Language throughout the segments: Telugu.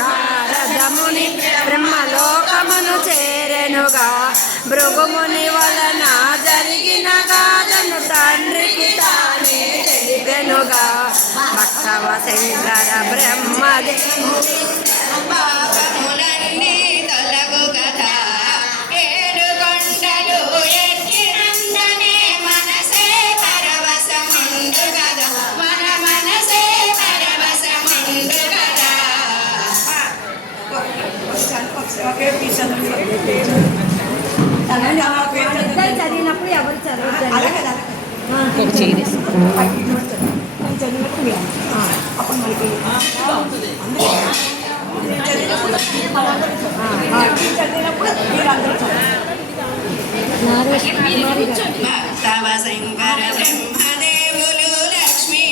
నారదముని బ్రహ్మలోకమును చేరెనుగా భృగుముని వలన జరిగిన గాథను తండ్రికి తానే తెలిపెనుగా భక్తవ శంకర బ్రహ్మదేవుని చదివినప్పుడు ఎవరు చదవద్దు చదివినప్పుడు అప్పుడు మనకి చదివినప్పుడు మీరందరూ శంకర బ్రహ్మదేవులు లక్ష్మీ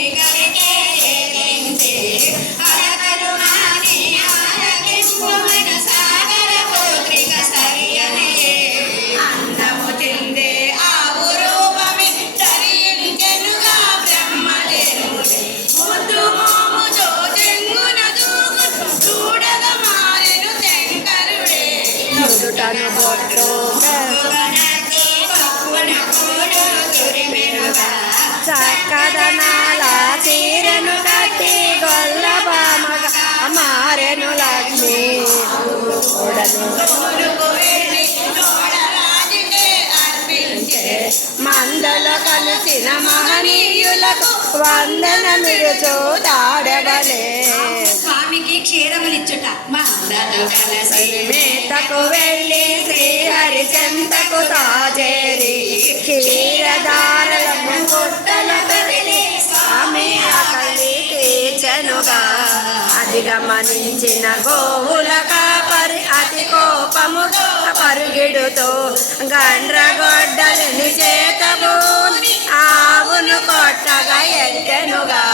చక్కదనాల చీరను కట్టి గొల్ల బామగా మారెను లక్ష్మి మందలో కలిసిన మహనీయులకు వందనమిడుచు తాడవలే స్వామికి క్షీరములిచ్చుట మందలో కలిసి మేతకు వెళ్ళి శ్రీహరి చెంతకు తాజేరి క్షీరధారలను గుట్టల కదిలి స్వామి ఆకలి తీర్చెనుగా అది గమనించిన గోవుల కాపరి అతి కోపము పరుగిడుతో గండ్రగొడ్డలిని చేతబూని ఆవును కొట్టగా ఎట్టెనుగా